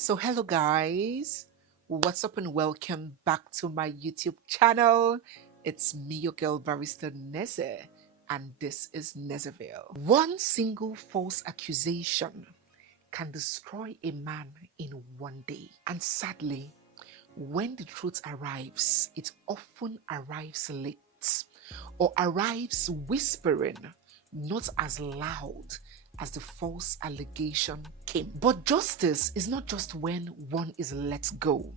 So hello guys, what's up and welcome back to my YouTube channel. It's me, your girl barrister Neze, and this is Nezeville. One single false accusation can destroy a man in one day. And sadly, when the truth arrives, it often arrives late or arrives whispering, not as loud as the false allegation came. But justice is not just when one is let go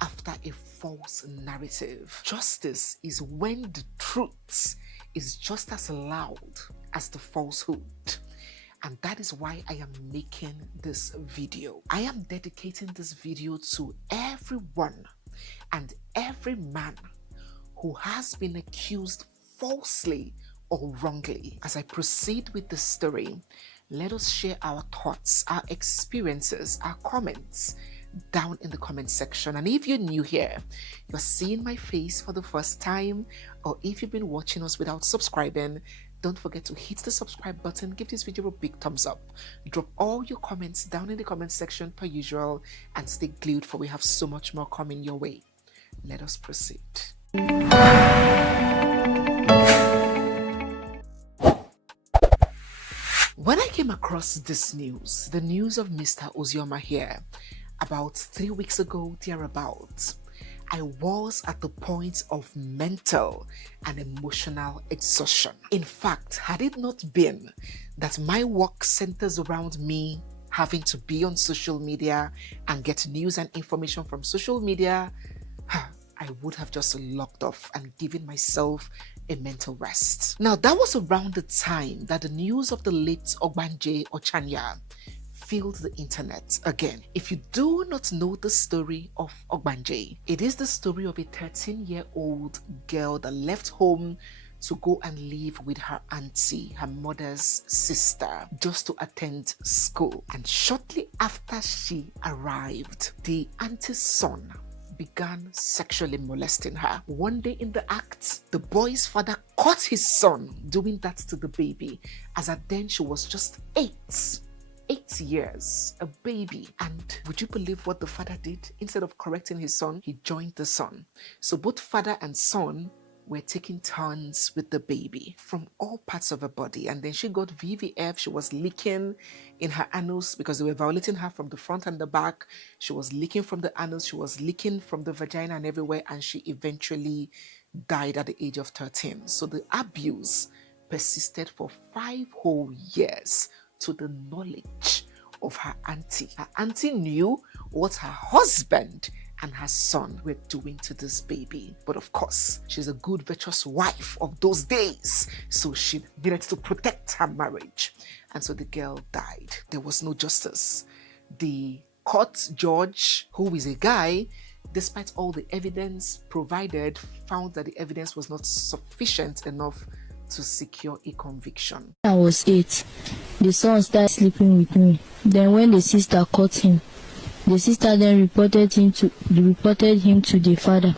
after a false narrative. Justice is when the truth is just as loud as the falsehood. And that is why I am making this video. I am dedicating this video to everyone and every man who has been accused falsely or wrongly. As I proceed with the story, let us share our thoughts, our experiences, our comments down in the comment section. And if you're new here, you're seeing my face for the first time, or if you've been watching us without subscribing, don't forget to hit the subscribe button, give this video a big thumbs up, drop all your comments down in the comment section per usual, and stay glued for we have so much more coming your way. Let us proceed. When I came across this news, the news of Mr. Ozioma here, about 3 weeks ago, thereabouts, I was at the point of mental and emotional exhaustion. In fact, had it not been that my work centers around me having to be on social media and get news and information from social media, I would have just locked off and given myself a mental rest. Now, that was around the time that the news of the late Ogbanje Ochanya filled the internet again. If you do not know the story of Ogbanje, it is the story of a 13-year-old girl that left home to go and live with her auntie, her mother's sister, just to attend school. And shortly after she arrived, the auntie's son began sexually molesting her. One day in the act, the boy's father caught his son doing that to the baby, as at then she was just 8 years, a baby. And would you believe what the father did? Instead of correcting his son, he joined the son. So both father and son were taking turns with the baby from all parts of her body. And then she got VVF. She was leaking in her anus because they were violating her from the front and the back. She was leaking from the anus. She was leaking from the vagina and everywhere. And she eventually died at the age of 13. So the abuse persisted for 5 whole years to the knowledge of her auntie. Her auntie knew what her husband and her son were doing to this baby. But of course, she's a good, virtuous wife of those days, so she needed to protect her marriage. And so the girl died. There was no justice. The court judge, who is a guy, despite all the evidence provided, found that the evidence was not sufficient enough to secure a conviction. I was 8. The son started sleeping with me. Then when the sister caught him, the sister then reported him to the father.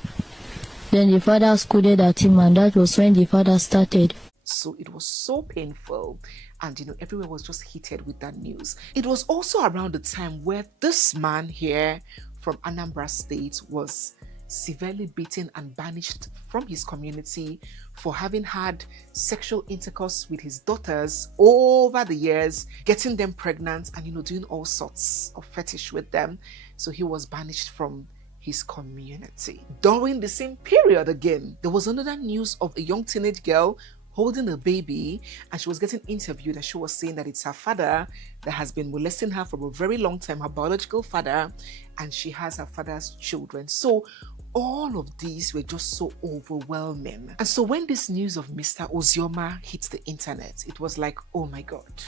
Then the father scolded at him, and that was when the father started. So it was so painful, and everywhere was just heated with that news. It was also around the time where this man here from Anambra State was severely beaten and banished from his community for having had sexual intercourse with his daughters over the years, getting them pregnant and doing all sorts of fetish with them. So he was banished from his community. During the same period again, there was another news of a young teenage girl holding a baby, and she was getting interviewed, and she was saying that it's her father that has been molesting her for a very long time, her biological father, and she has her father's children. So all of these were just so overwhelming. And so when this news of Mr. Ozioma hit the internet, it was like, oh my God,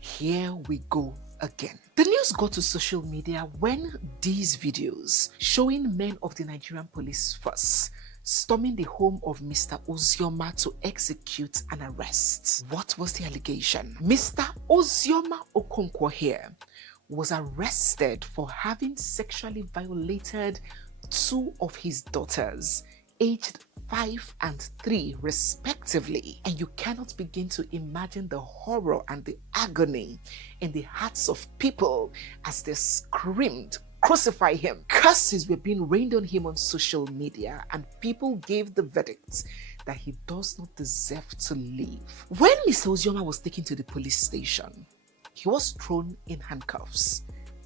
here we go again. The news got to social media when these videos showing men of the Nigerian police force storming the home of Mr. Ozioma to execute an arrest. What was the allegation? Mr. Ozioma Okonkwo here was arrested for having sexually violated 2 of his daughters, aged 5 and 3 respectively. And you cannot begin to imagine the horror and the agony in the hearts of people as they screamed, crucify him. Curses were being rained on him on social media, and people gave the verdict that he does not deserve to live. When Mr. Ozioma was taken to the police station, he was thrown in handcuffs.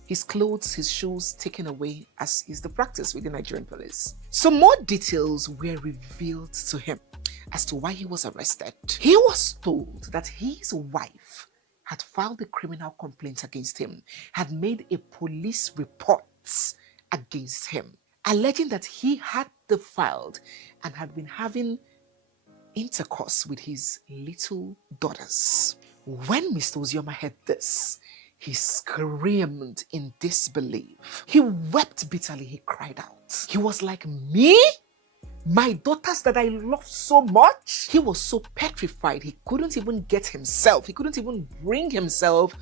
His clothes, his shoes taken away, as is the practice with the Nigerian police. Some more details were revealed to him as to why he was arrested. He was told that his wife had filed a criminal complaint against him, had made a police report against him, alleging that he had defiled and had been having intercourse with his little daughters. When Mr. Ozioma heard this, he screamed in disbelief. He wept bitterly. He cried out. He was like, me? My daughters that I love so much? He was so petrified, he couldn't even get himself. He couldn't even bring himself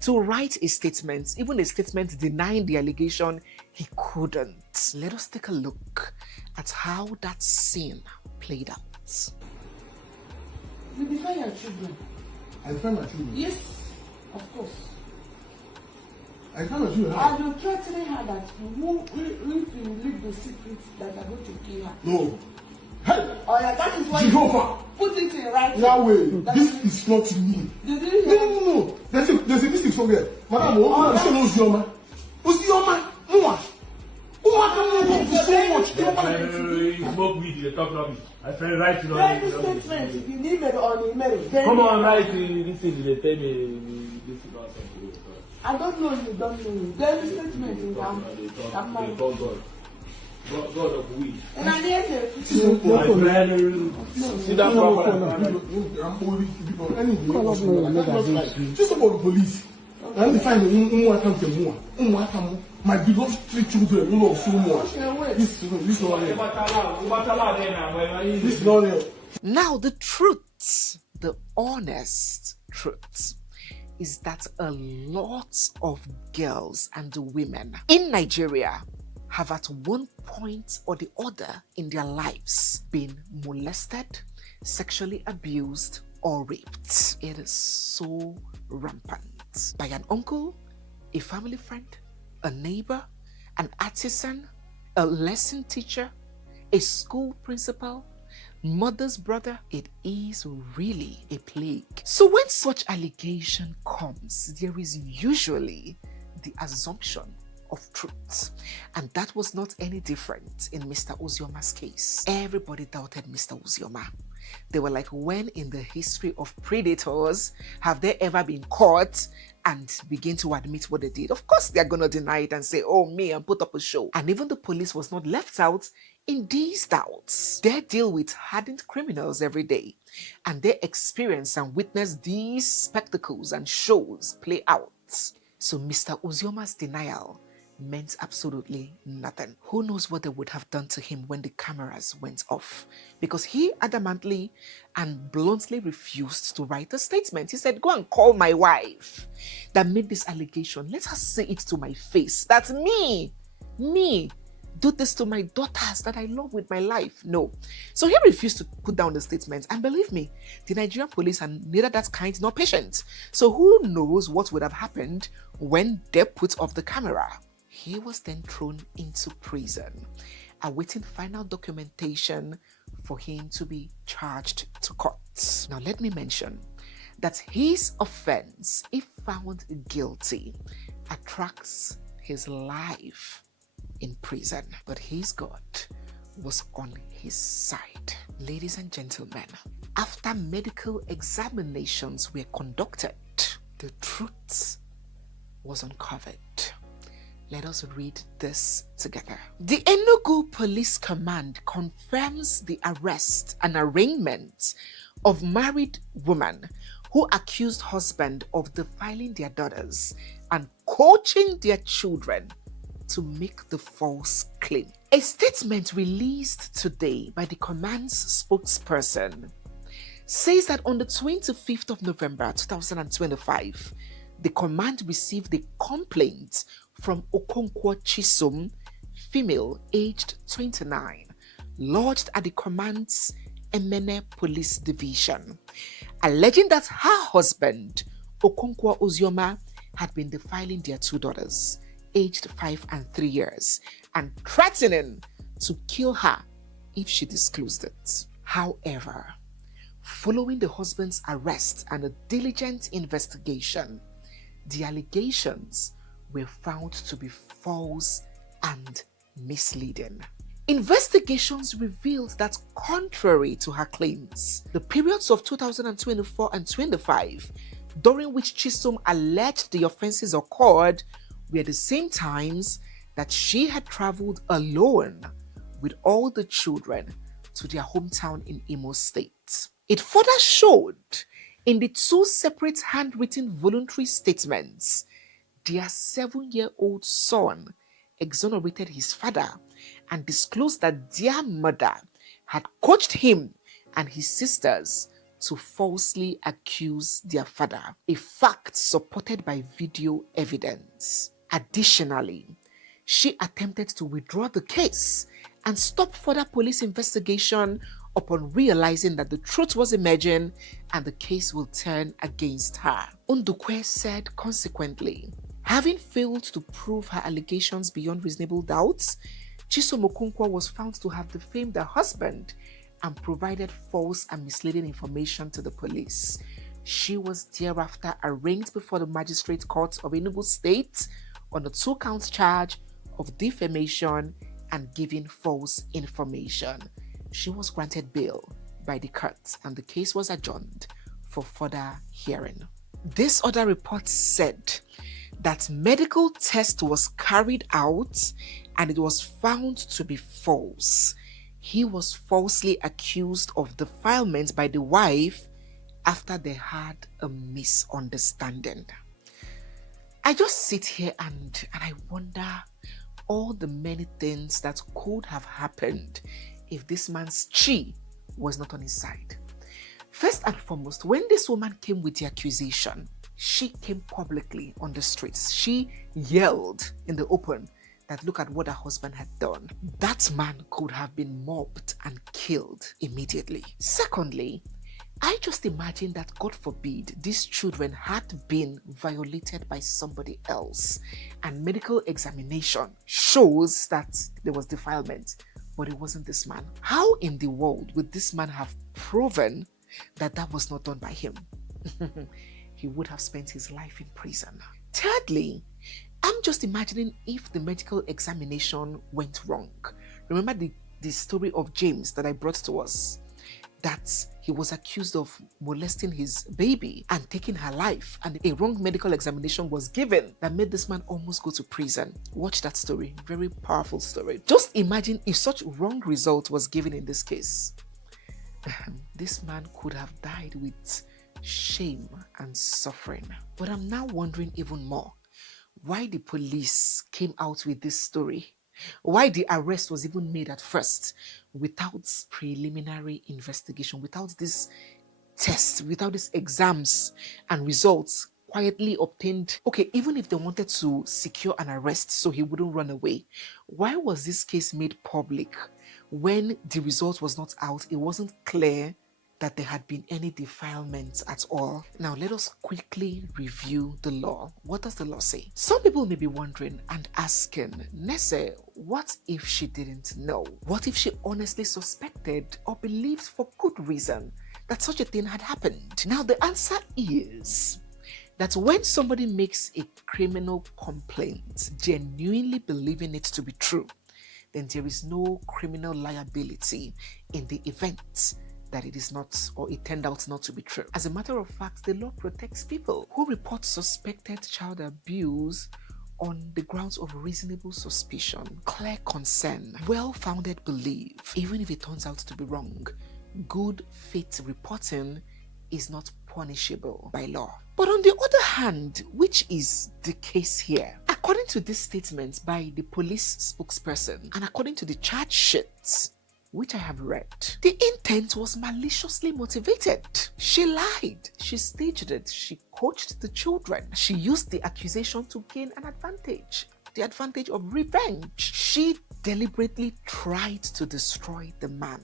to write a statement, even a statement denying the allegation. He couldn't. Let us take a look at how that scene played out. You defend your children. I defend my children? Yes, of course. I defend my children? Are you threatening her that if you leak the secret that are going to kill her? No. Hey! Oh yeah, that is why Jehovah! Put it in writing. Yahweh, this is not me. Did you hear? No. There's a mistake somewhere. Madam, I'm sure Ozioma. Ozioma! Mua! So much. You smoke weed, you talk rubbish. I feel right to Write the statement. If you need it or email it. Come on, write this thing, they tell me this is not something. I don't know you, don't know you. There is a statement in that. They call God. God of weed. And I hear you. See that Just about the police. And they find my beloved three children, you know, so much. This is not real. This is not real. Now, the truth, the honest truth, is that a lot of girls and women in Nigeria have at one point or the other in their lives been molested, sexually abused, or raped. It is so rampant. By an uncle, a family friend, a neighbor, an artisan, a lesson teacher, a school principal, mother's brother. It is really a plague. So when such allegation comes, there is usually the assumption of truth. And that was not any different in Mr. Ozioma's case. Everybody doubted Mr. Ozioma. They were like, when in the history of predators have they ever been caught and begin to admit what they did? Of course, they're going to deny it and say, oh, me, and put up a show. And even the police was not left out in these doubts. They deal with hardened criminals every day, and they experience and witness these spectacles and shows play out. So Mr. Ozioma's denial meant absolutely nothing. Who knows what they would have done to him when the cameras went off? Because he adamantly and bluntly refused to write a statement. He said, go and call my wife that made this allegation. Let her say it to my face. That's me, do this to my daughters that I love with my life. No. So he refused to put down the statement. And believe me, the Nigerian police are neither that kind nor patient. So who knows what would have happened when they put off the camera? He was then thrown into prison, awaiting final documentation for him to be charged to court. Now, let me mention that his offense, if found guilty, attracts his life in prison. But his God was on his side. Ladies and gentlemen, after medical examinations were conducted, the truth was uncovered. Let us read this together. The Enugu Police Command confirms the arrest and arraignment of married woman who accused husband of defiling their daughters and coaching their children to make the false claim. A statement released today by the command's spokesperson says that on the 25th of November 2025, the command received a complaint from Okonkwo Chisom, female, aged 29, lodged at the command's Emene Police Division, alleging that her husband, Okonkwo Ozioma, had been defiling their two daughters aged 5 and 3 years, and threatening to kill her if she disclosed it. However, following the husband's arrest and a diligent investigation, the allegations were found to be false and misleading. Investigations revealed that contrary to her claims, the periods of 2024 and 25, during which Chisom alleged the offenses occurred, were the same times that she had traveled alone with all the children to their hometown in Imo State. It further showed in the 2 separate handwritten voluntary statements their 7-year-old son exonerated his father and disclosed that their mother had coached him and his sisters to falsely accuse their father, a fact supported by video evidence. Additionally, she attempted to withdraw the case and stop further police investigation upon realizing that the truth was emerging and the case will turn against her. Ndukwe said consequently, having failed to prove her allegations beyond reasonable doubts, Chisom Okonkwo was found to have defamed her husband and provided false and misleading information to the police. She was thereafter arraigned before the Magistrate Court of Enugu State on a 2-count charge of defamation and giving false information. She was granted bail by the court and the case was adjourned for further hearing. This other report said that medical test was carried out and it was found to be false. He was falsely accused of defilement by the wife after they had a misunderstanding. I just sit here and I wonder all the many things that could have happened if this man's chi was not on his side. First and foremost, when this woman came with the accusation, she came publicly on the streets. She yelled in the open that look at what her husband had done. That man could have been mobbed and killed immediately. Secondly, I just imagine that, God forbid, these children had been violated by somebody else and medical examination shows that there was defilement, but it wasn't this man. How in the world would this man have proven that that was not done by him? He would have spent his life in prison. Thirdly, I'm just imagining if the medical examination went wrong. Remember the story of James that I brought to us, that he was accused of molesting his baby and taking her life, and a wrong medical examination was given that made this man almost go to prison. Watch that story. Very powerful story. Just imagine if such wrong result was given in this case. This man could have died with shame and suffering. But I'm now wondering even more why the police came out with this story, why the arrest was even made at first without preliminary investigation, without this test, without these exams and results quietly obtained. Okay, even if they wanted to secure an arrest so he wouldn't run away, why was this case made public when the result was not out? It wasn't clear that there had been any defilement at all. Now let us quickly review the law. What does the law say? Some people may be wondering and asking, Nese, what if she didn't know? What if she honestly suspected or believed for good reason that such a thing had happened? Now the answer is that when somebody makes a criminal complaint, genuinely believing it to be true, then there is no criminal liability in the event that it is not, or it turned out not to be true. As a matter of fact, the law protects people who report suspected child abuse on the grounds of reasonable suspicion, clear concern, well-founded belief. Even if it turns out to be wrong, good faith reporting is not punishable by law. But on the other hand, which is the case here, according to this statement by the police spokesperson and according to the charge sheets which I have read, the intent was maliciously motivated. She lied, she staged it, she coached the children, she used the accusation to gain an advantage, the advantage of revenge. She deliberately tried to destroy the man.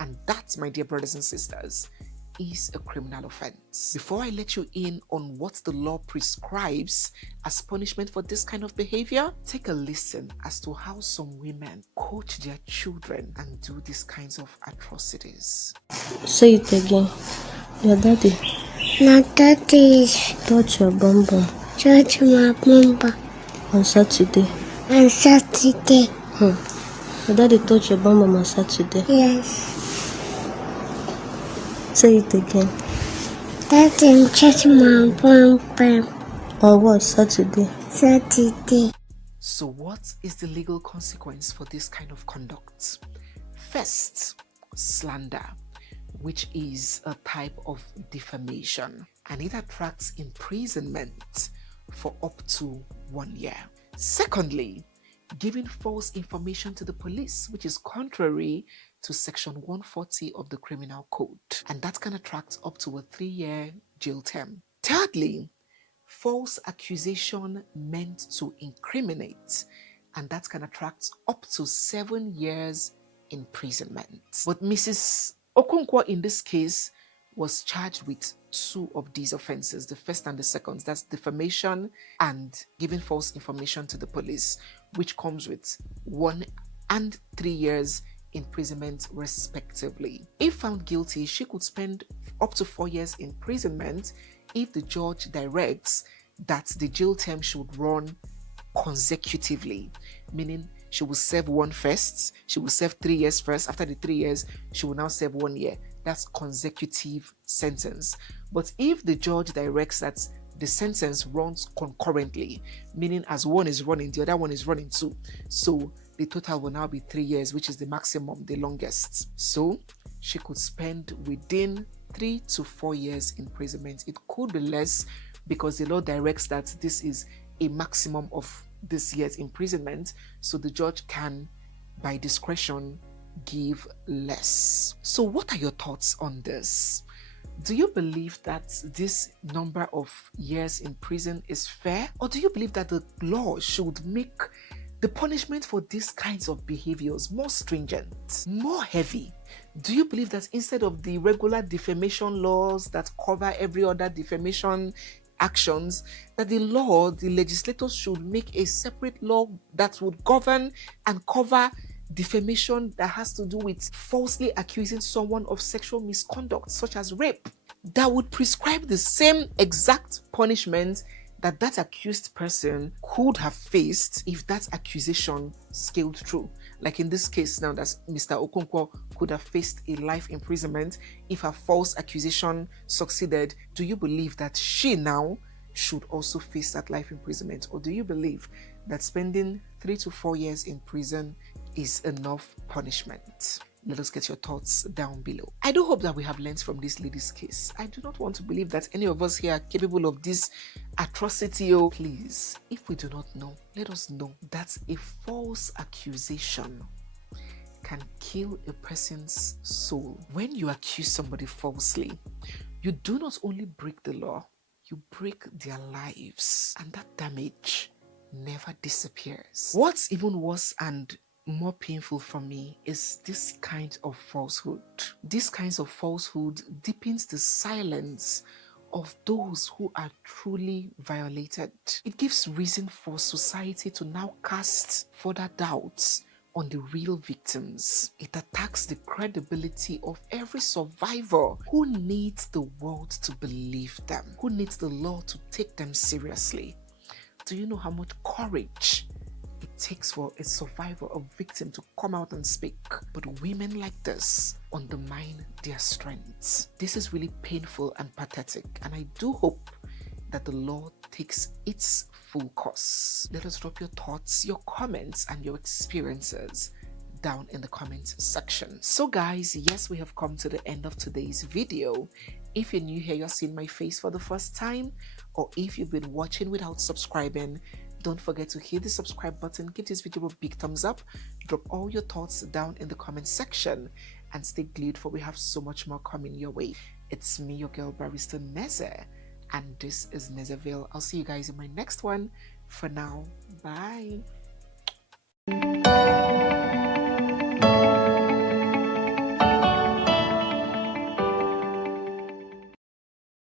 And that, my dear brothers and sisters, is a criminal offense. Before I let you in on what the law prescribes as punishment for this kind of behavior, take a listen as to how some women coach their children and do these kinds of atrocities. Say it again. Your daddy. My daddy Touch your bum bum. touched my bumper On Saturday. on Saturday. Your daddy touch your bum bum on Saturday. Yes. Say it again. Daddy touched my bumper On what? Saturday. Saturday. So what is the legal consequence for this kind of conduct? First, slander, which is a type of defamation, and it attracts imprisonment for up to 1 year. Secondly, giving false information to the police, which is contrary to section 140 of the criminal code, and that can attract up to a 3-year jail term. Thirdly, false accusation meant to incriminate, and that can attract up to 7 years imprisonment. But Mrs. Okonkwo in this case was charged with 2 of these offenses, the first and the second. That's defamation and giving false information to the police, which comes with 1 and 3 years imprisonment respectively. If found guilty, she could spend up to 4 years imprisonment if the judge directs that the jail term should run consecutively, meaning she will serve 1 first, she will serve 3 years first. After the 3 years, she will now serve 1 year. That's consecutive sentence. But if the judge directs that the sentence runs concurrently, meaning as one is running, the other one is running too, so the total will now be 3 years, which is the maximum, the longest. So she could spend within 3 to 4 years imprisonment. It could be less because the law directs that this is a maximum of this year's imprisonment, so the judge can, by discretion, give less. So what are your thoughts on this? Do you believe that this number of years in prison is fair? Or do you believe that the law should make the punishment for these kinds of behaviors more stringent, more heavy? Do you believe that instead of the regular defamation laws that cover every other defamation actions, that the legislators should make a separate law that would govern and cover defamation that has to do with falsely accusing someone of sexual misconduct, such as rape, that would prescribe the same exact punishment that that accused person could have faced if that accusation scaled through? Like in this case now, that Mr. Okonkwo could have faced a life imprisonment if a false accusation succeeded. Do you believe that she now should also face that life imprisonment? Or do you believe that spending 3 to 4 years in prison is enough punishment? Let us get your thoughts down below. I do hope that we have learned from this lady's case. I do not want to believe that any of us here are capable of this atrocity. Oh, please, if we do not know, let us know that a false accusation can kill a person's soul. When you accuse somebody falsely, you do not only break the law, you break their lives, and that damage never disappears. What's even worse and more painful for me is this kind of falsehood. This kinds of falsehood deepens the silence of those who are truly violated. It gives reason for society to now cast further doubts on the real victims. It attacks the credibility of every survivor who needs the world to believe them, who needs the law to take them seriously. Do you know how much courage it takes for a survivor, a victim, to come out and speak? But women like this undermine their strengths. This is really painful and pathetic, and I do hope that the law takes its full course. Let us drop your thoughts, your comments, and your experiences down in the comment section. So guys, yes, we have come to the end of today's video. If you're new here, you're seeing my face for the first time, or if you've been watching without subscribing, don't forget to hit the subscribe button, give this video a big thumbs up, drop all your thoughts down in the comment section, and stay glued, for we have so much more coming your way. It's me, your girl Barrister Neze, and this is Nezeville. I'll see you guys in my next one. For now, bye.